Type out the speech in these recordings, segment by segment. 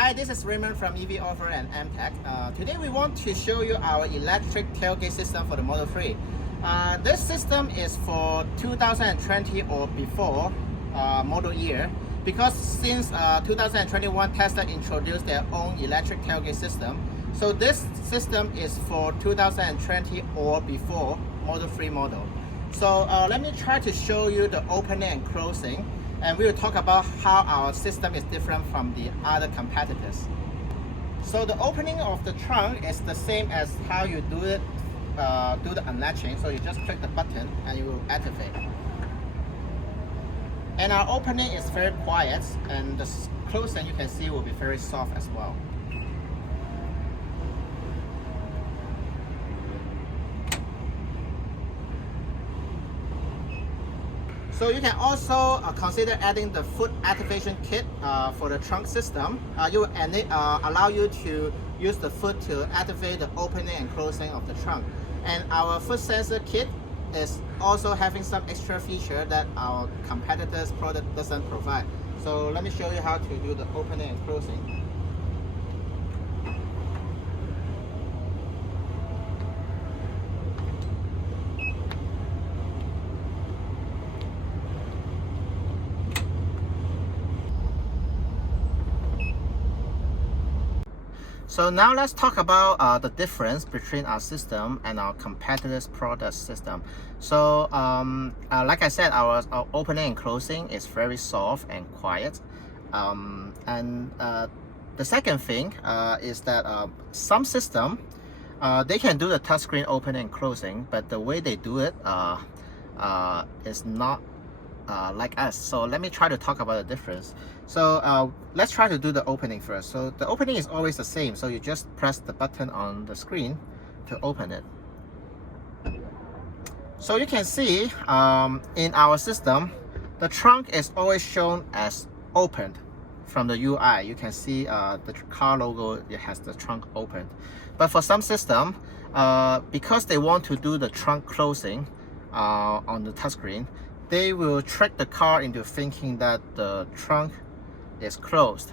Hi, this is Raymond from EVOffer and MTech. Today we want to show you our electric tailgate system for the Model 3. This system is for 2020 or before model year, because since 2021 Tesla introduced their own electric tailgate system. So this system is for 2020 or before Model 3 model. So let me try to show you the opening and closing, and we will talk about how our system is different from the other competitors. So the opening of the trunk is the same as how you do it, do the unlatching. So you just click the button and you will activate. And our opening is very quiet, and the closing you can see will be very soft as well. So you can also consider adding the foot activation kit for the trunk system. It will allow you to use the foot to activate the opening and closing of the trunk. And our foot sensor kit is also having some extra feature that our competitors' product doesn't provide. So let me show you how to do the opening and closing. So now let's talk about the difference between our system and our competitors' product system. So like I said, our opening and closing is very soft and quiet. The second thing is that some system, they can do the touchscreen opening and closing, but the way they do it is not like us. So let me try to talk about the difference. So let's try to do the opening first. So the opening is always the same. So you just press the button on the screen to open it. So you can see in our system, the trunk is always shown as opened from the UI. You can see the car logo, it has the trunk opened. But for some system, because they want to do the trunk closing on the touchscreen, they will trick the car into thinking that the trunk is closed,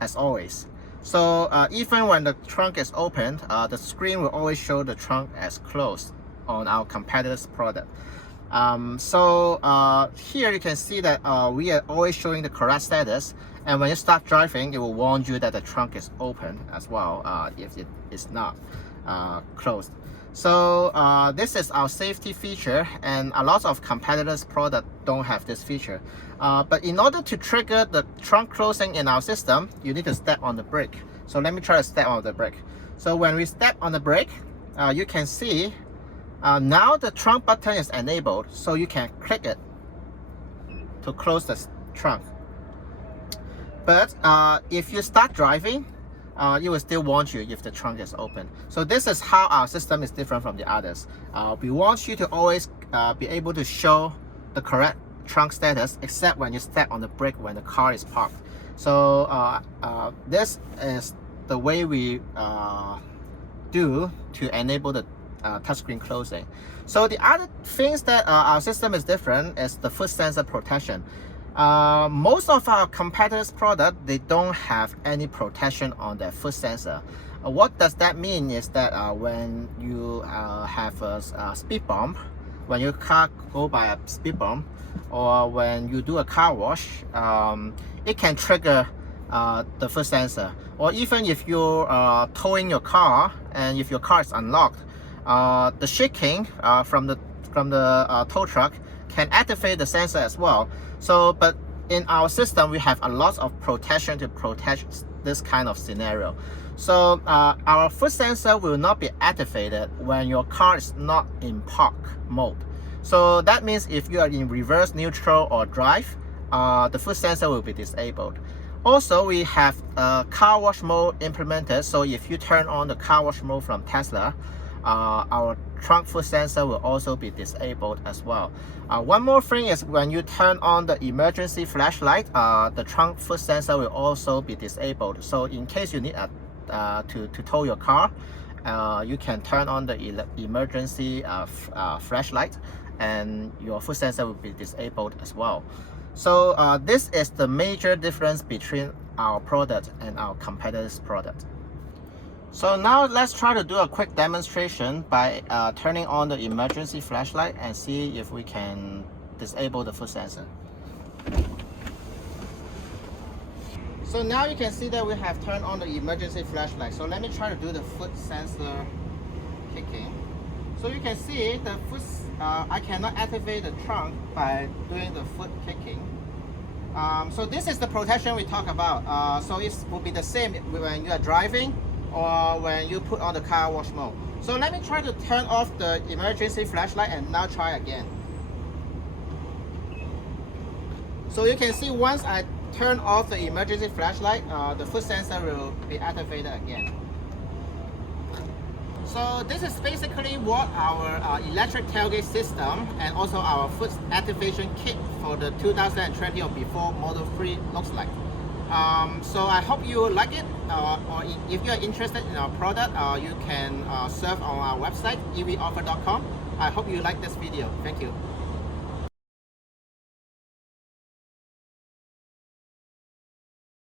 as always. So even when the trunk is opened, the screen will always show the trunk as closed on our competitor's product. Here you can see that we are always showing the correct status, and when you start driving, it will warn you that the trunk is open as well if it is not closed. So this is our safety feature, and a lot of competitors' products don't have this feature. But in order to trigger the trunk closing in our system, you need to step on the brake. So let me try to step on the brake. So when we step on the brake, you can see now the trunk button is enabled, so you can click it to close the trunk. But if you start driving, it will still want you if the trunk is open. So this is how our system is different from the others. We want you to always be able to show the correct trunk status, except when you step on the brake when the car is parked. So this is the way we do to enable the touchscreen closing. So the other things that our system is different is the foot sensor protection. Most of our competitors' product, they don't have any protection on their foot sensor. What does that mean is that when you have a speed bump, when your car go by a speed bump, or when you do a car wash, it can trigger the foot sensor. Or even if you're towing your car and if your car is unlocked, the shaking from the tow truck can activate the sensor as well. So, but in our system, we have a lot of protection to protect this kind of scenario. So our foot sensor will not be activated when your car is not in park mode. So that means if you are in reverse, neutral, or drive, the foot sensor will be disabled. Also, we have car wash mode implemented. So if you turn on the car wash mode from Tesla, our trunk foot sensor will also be disabled as well. One more thing is when you turn on the emergency flashlight, the trunk foot sensor will also be disabled. So in case you need to tow your car, you can turn on the emergency flashlight, and your foot sensor will be disabled as well. So this is the major difference between our product and our competitors' product. So now let's try to do a quick demonstration by turning on the emergency flashlight and see if we can disable the foot sensor. So now you can see that we have turned on the emergency flashlight. So let me try to do the foot sensor kicking. So you can see the foot, I cannot activate the trunk by doing the foot kicking. So this is the protection we talk about. So it will be the same when you are driving or when you put on the car wash mode. So let me try to turn off the emergency flashlight and now try again. So you can see once I turn off the emergency flashlight, the foot sensor will be activated again. So this is basically what our electric tailgate system and also our foot activation kit for the 2020 or before Model 3 looks like. So I hope you like it, or if you are interested in our product, you can surf on our website, EVOffer.com. I hope you like this video. Thank you.